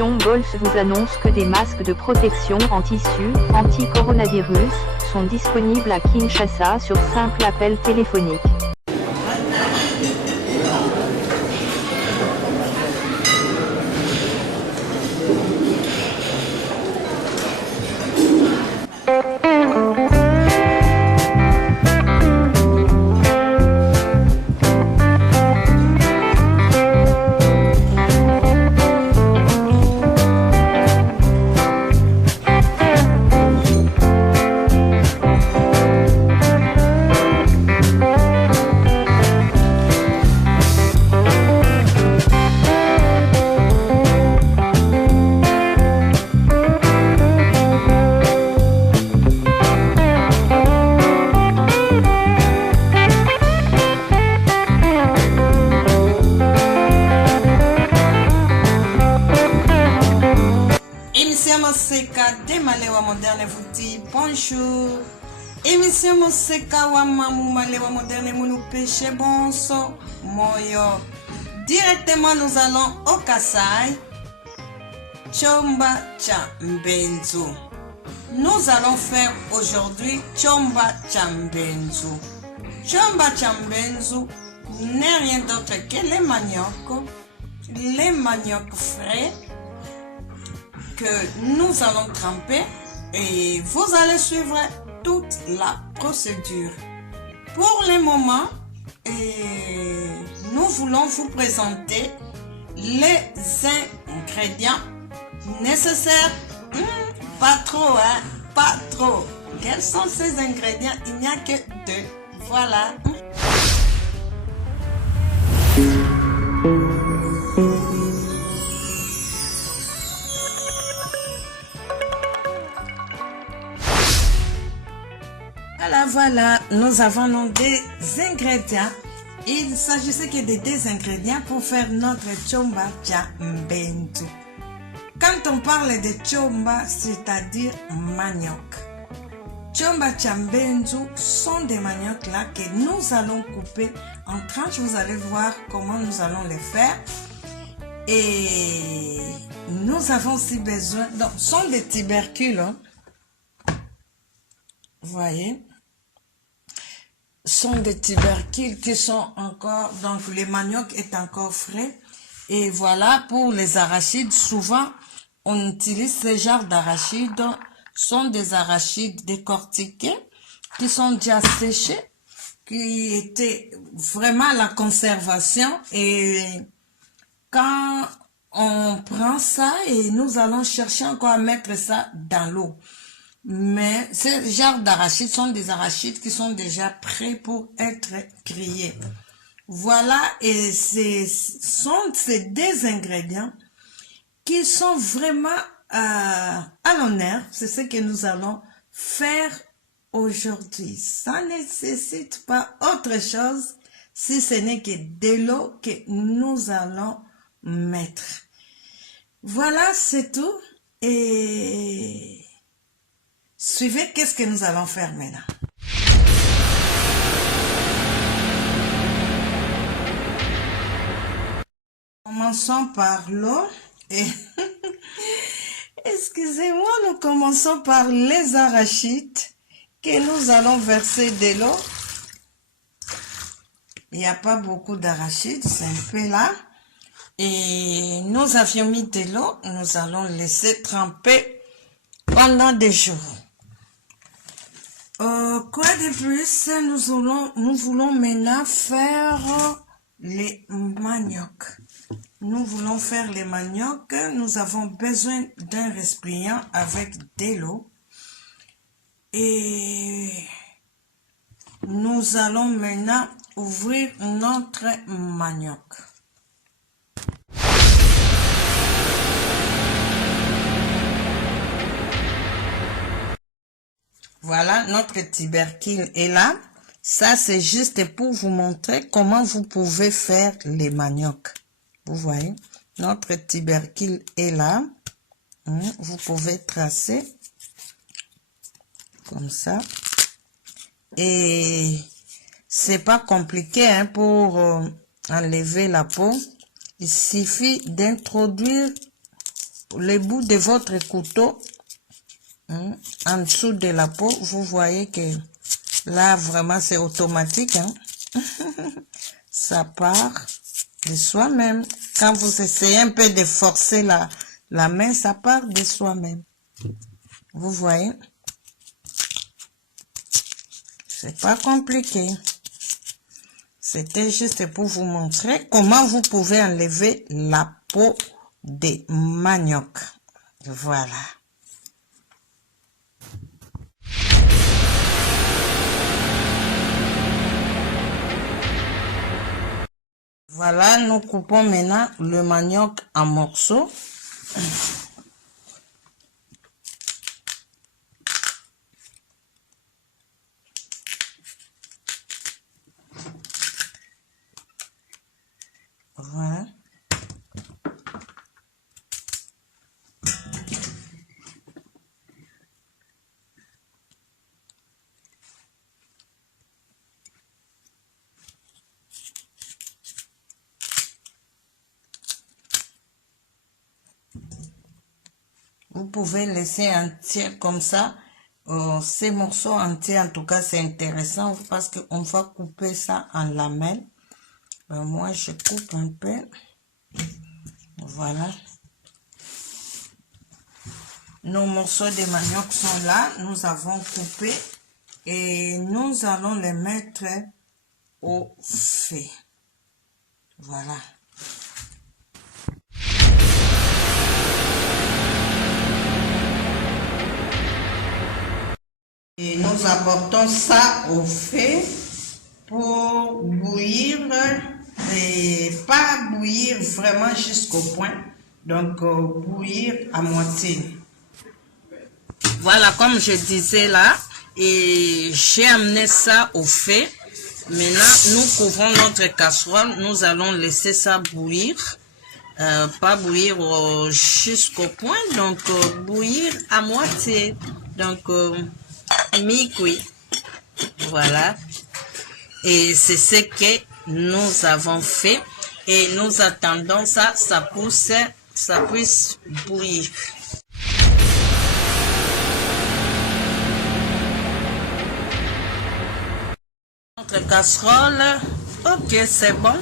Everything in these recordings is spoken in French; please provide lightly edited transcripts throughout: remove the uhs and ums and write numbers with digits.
Nutrition Bols vous annonce que des masques de protection en tissu, anti-coronavirus, sont disponibles à Kinshasa sur simple appel téléphonique. Moseka Demalewa Moderne vous dit bonjour. Émission Moseka wa mamu malewa moderne munu péché bonso moyo. Directement nous allons au Kasai. Chomba Chambenzu. Nous allons faire aujourd'hui Chomba Chambenzu. Chomba Chambenzu n'est rien d'autre que les maniocs frais que nous allons tremper et vous allez suivre toute la procédure. Pour le moment, nous voulons vous présenter les ingrédients nécessaires. Pas trop, hein? Pas trop. Quels sont ces ingrédients? Il n'y a que 2. Voilà. Voilà, nous avons des ingrédients. Il s'agissait que de 2 ingrédients pour faire notre chomba chambenzu. Quand on parle de chomba, c'est-à-dire manioc. Chomba chambenzu sont des maniocs là que nous allons couper en tranches. Vous allez voir comment nous allons les faire. Et nous avons aussi besoin, donc, sont des tubercules. Hein. Vous voyez? Sont des tubercules qui sont encore, donc le manioc est encore frais. Et voilà, pour les arachides, souvent on utilise ce genre d'arachides, sont des arachides décortiqués, qui sont déjà séchés, qui étaient vraiment à la conservation. Et quand on prend ça et nous allons chercher encore à mettre ça dans l'eau. Mais ce genre d'arachides sont des arachides qui sont déjà prêts pour être grillés. Voilà, et ce sont ces 2 ingrédients qui sont vraiment à l'honneur. C'est ce que nous allons faire aujourd'hui. Ça ne nécessite pas autre chose si ce n'est que de l'eau que nous allons mettre. Voilà, c'est tout. Et suivez, qu'est-ce que nous allons faire maintenant? Commençons par l'eau. Et excusez-moi, nous commençons par les arachides que nous allons verser de l'eau. Il n'y a pas beaucoup d'arachides, c'est un peu là. Et nous avions mis de l'eau, nous allons laisser tremper pendant des jours. Quoi de plus, nous voulons maintenant faire les maniocs. Nous voulons faire les maniocs. Nous avons besoin d'un récipient avec de l'eau. Et nous allons maintenant ouvrir notre manioc. Voilà, notre tubercule est là. Ça, c'est juste pour vous montrer comment vous pouvez faire les maniocs. Vous voyez, notre tubercule est là. Vous pouvez tracer comme ça. Et c'est pas compliqué hein, pour enlever la peau. Il suffit d'introduire le bout de votre couteau, en dessous de la peau, vous voyez que là, vraiment, c'est automatique. Ça part de soi-même. Quand vous essayez un peu de forcer la main, ça part de soi-même. Vous voyez? C'est pas compliqué. C'était juste pour vous montrer comment vous pouvez enlever la peau de manioc. Voilà. Voilà, nous coupons maintenant le manioc en morceaux. Voilà. Vous pouvez laisser entier comme ça. Ces morceaux entiers, en tout cas, c'est intéressant parce qu'on va couper ça en lamelles. Moi, je coupe un peu. Voilà. Nos morceaux de manioc sont là. Nous avons coupé et nous allons les mettre au feu. Voilà. Et nous apportons ça au feu pour bouillir, et pas bouillir vraiment jusqu'au point, donc bouillir à moitié. Voilà, comme je disais là, et j'ai amené ça au feu. Maintenant, nous couvrons notre casserole, nous allons laisser ça bouillir, pas bouillir jusqu'au point, donc bouillir à moitié, donc mi-cuit. Voilà. Et c'est ce que nous avons fait. Et nous attendons ça puisse bouillir. Notre casserole, ok, c'est bon.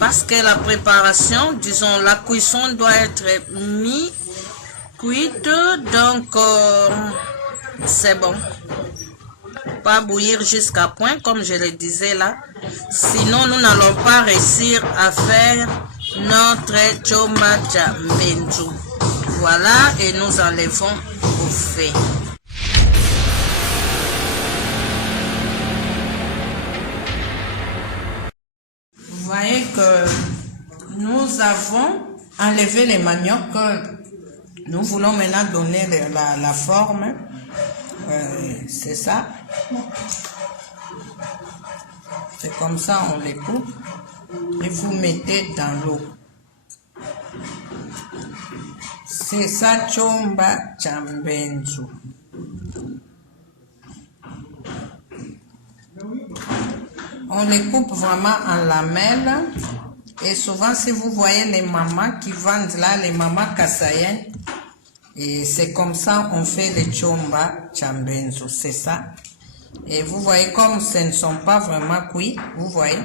Parce que la préparation, disons, la cuisson doit être mi-cuite. Donc, c'est bon. Pas bouillir jusqu'à point, comme je le disais là. Sinon, nous n'allons pas réussir à faire notre chomba chambenzu. Voilà, et nous enlevons au feu. Vous voyez que nous avons enlevé les maniocs. Nous voulons maintenant donner la forme. C'est ça. C'est comme ça on les coupe et vous mettez dans l'eau. C'est ça chomba chambenzu. On les coupe vraiment en lamelles. Et souvent, si vous voyez les mamans qui vendent là, les mamans kassayennes, et c'est comme ça on fait les chomba chambenzu, c'est ça. Et vous voyez comme ce ne sont pas vraiment cuits, vous voyez,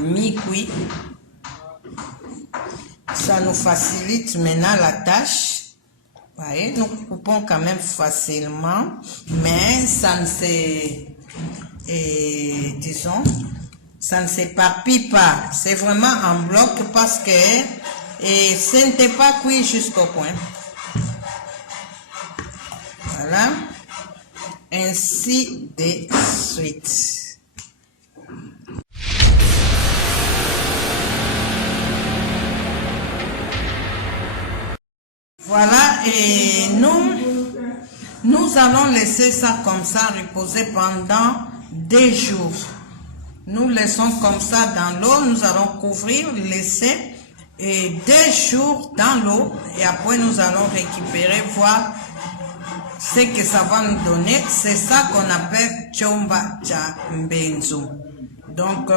mi-cuits. Ça nous facilite maintenant la tâche. Vous voyez, nous coupons quand même facilement, mais ça ne s'est, disons, ça ne s'éparpille pas. C'est vraiment en bloc parce que ce n'était pas cuit jusqu'au point. Voilà. Ainsi de suite. Voilà, et nous allons laisser ça comme ça reposer pendant 2 jours. Nous laissons comme ça dans l'eau, nous allons couvrir, laisser 2 jours dans l'eau et après nous allons récupérer, voir ce que ça va nous donner. C'est ça qu'on appelle chomba chambenzu. Donc,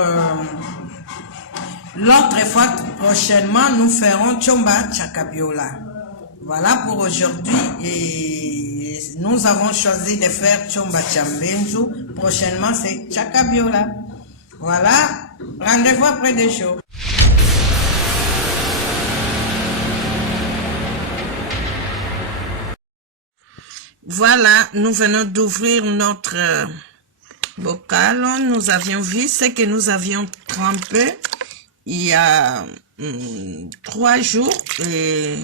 l'autre fois, prochainement, nous ferons chomba chakabiola. Voilà pour aujourd'hui. Et nous avons choisi de faire Chomba Chambenzu. Prochainement, c'est Chakabiola. Voilà. Rendez-vous après des shows. Voilà, nous venons d'ouvrir notre bocal. Nous avions vu ce que nous avions trempé il y a 3 jours. Et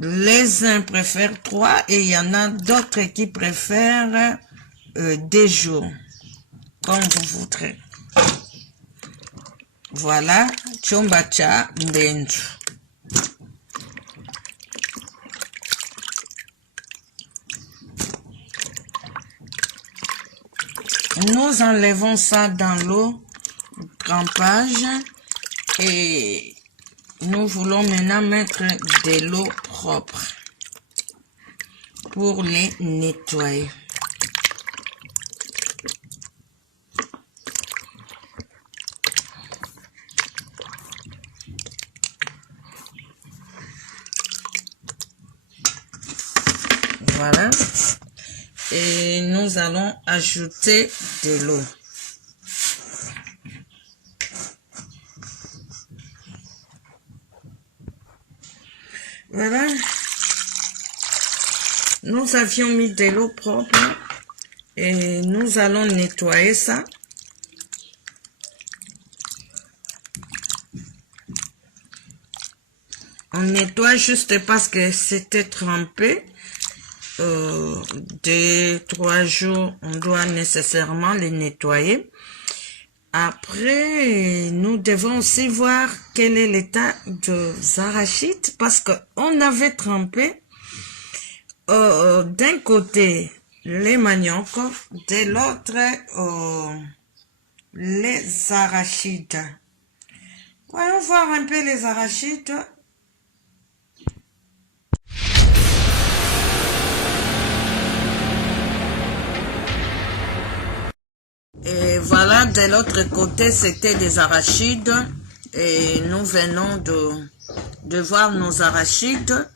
les uns préfèrent 3 et il y en a d'autres qui préfèrent des jours, comme vous voudrez. Voilà, Chomba Chambenzu. Nous enlevons ça dans l'eau, trempage, et nous voulons maintenant mettre de l'eau propre pour les nettoyer. Voilà. Et nous allons ajouter de l'eau. Voilà. Nous avions mis de l'eau propre et nous allons nettoyer ça. On nettoie juste parce que c'était trempé. 2-3 jours, on doit nécessairement les nettoyer. Après, nous devons aussi voir quel est l'état des arachides parce qu'on avait trempé d'un côté les maniocs, de l'autre les arachides. Voyons voir un peu les arachides. Et voilà, de l'autre côté, c'était des arachides. Et nous venons de voir nos arachides.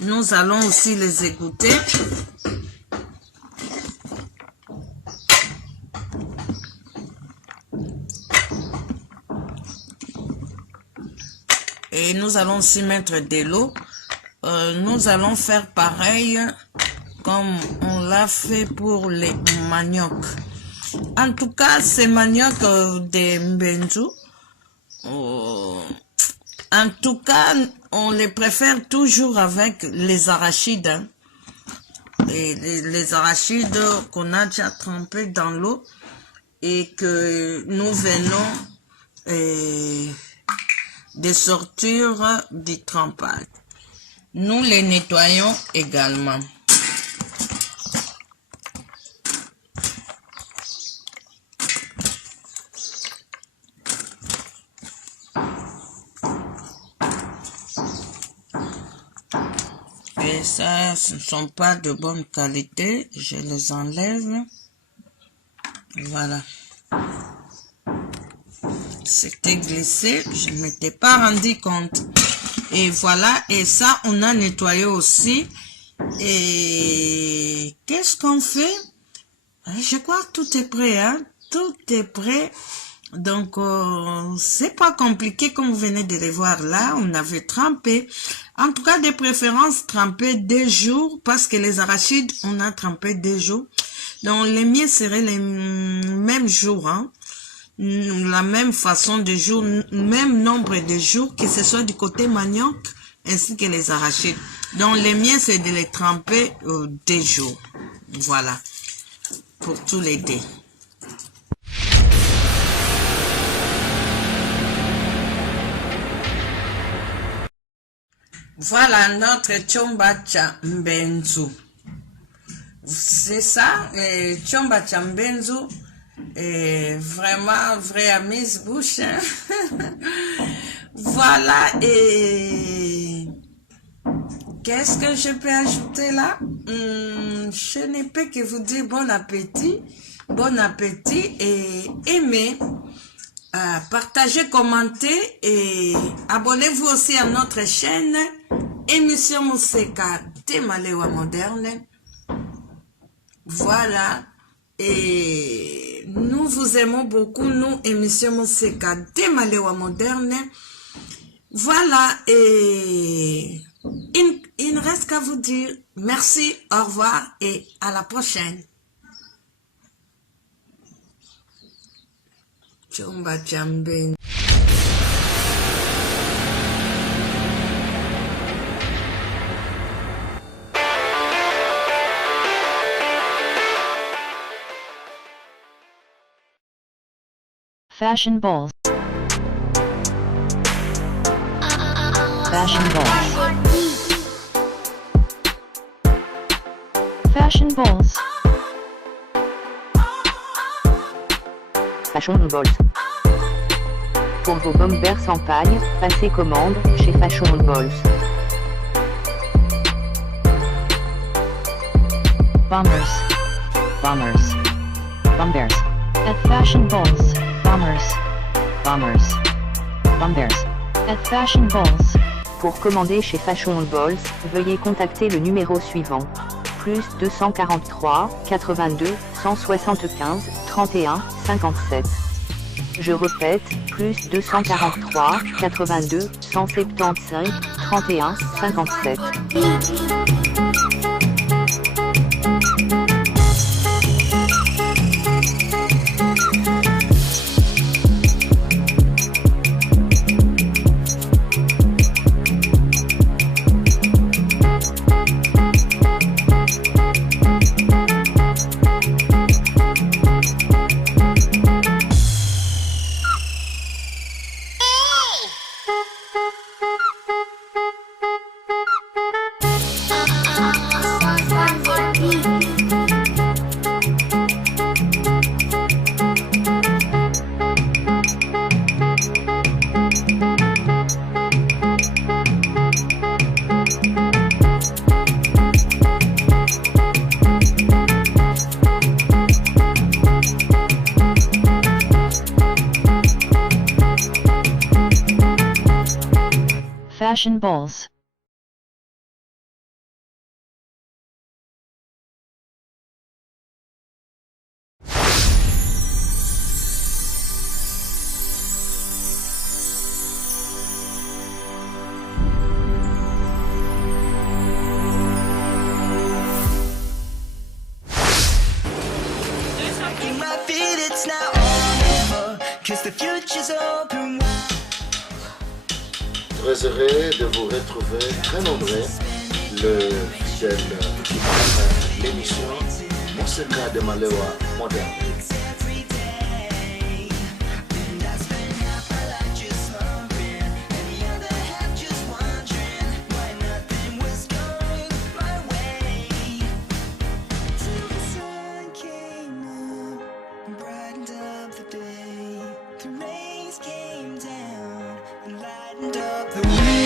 Nous allons aussi les égoutter. Et nous allons aussi mettre de l'eau. Nous allons faire pareil comme on l'a fait pour les maniocs. En tout cas, ces maniocs de Mbenzu, en tout cas, on les préfère toujours avec les arachides. Hein. Et les arachides qu'on a déjà trempés dans l'eau et que nous venons de sortir du trempage. Nous les nettoyons également. Et ça, ce ne sont pas de bonne qualité. Je les enlève. Voilà. C'était glissé. Je ne m'étais pas rendu compte. Et voilà. Et ça, on a nettoyé aussi. Et qu'est-ce qu'on fait? Je crois que tout est prêt. Hein? Tout est prêt. Donc, c'est pas compliqué comme vous venez de le voir là. On avait trempé. En tout cas, de préférence, tremper 2 jours parce que les arachides, on a trempé 2 jours. Donc, les miens seraient les mêmes jours. Hein? La même façon de jour, même nombre de jours, que ce soit du côté manioc ainsi que les arachides. Donc, les miens, c'est de les tremper 2 jours. Voilà. Pour tous les 2. Voilà notre Chomba Chambenzu. C'est ça, Chomba Chambenzu est vraiment vrai amuse-bouche. Hein? Voilà, et qu'est-ce que je peux ajouter là? Je ne peux que vous dire bon appétit et aimez. Partagez, commentez et abonnez-vous aussi à notre chaîne émission Moseka de Malewa Moderne. Voilà. Et nous vous aimons beaucoup, nous, émission Moseka de Malewa Moderne. Voilà. Et il ne reste qu'à vous dire merci, au revoir et à la prochaine. Chumba Chambin. Fashion balls. Fashion balls. Fashion balls. Fashion balls. Pour vos bombers en paille, passez commande chez Fashion balls. Bombers. Bombers. Bombers. At Fashion balls. Bombers. Bombers. Bombers. At Fashion balls. Pour commander chez Fashion balls, veuillez contacter le numéro suivant. Plus 243 82 175 31 57. Je répète, plus 243 82 175 31 57. Fashion balls. Très heureux de vous retrouver très nombreux le fidèle l'émission Moseka de Malewa Moderne. The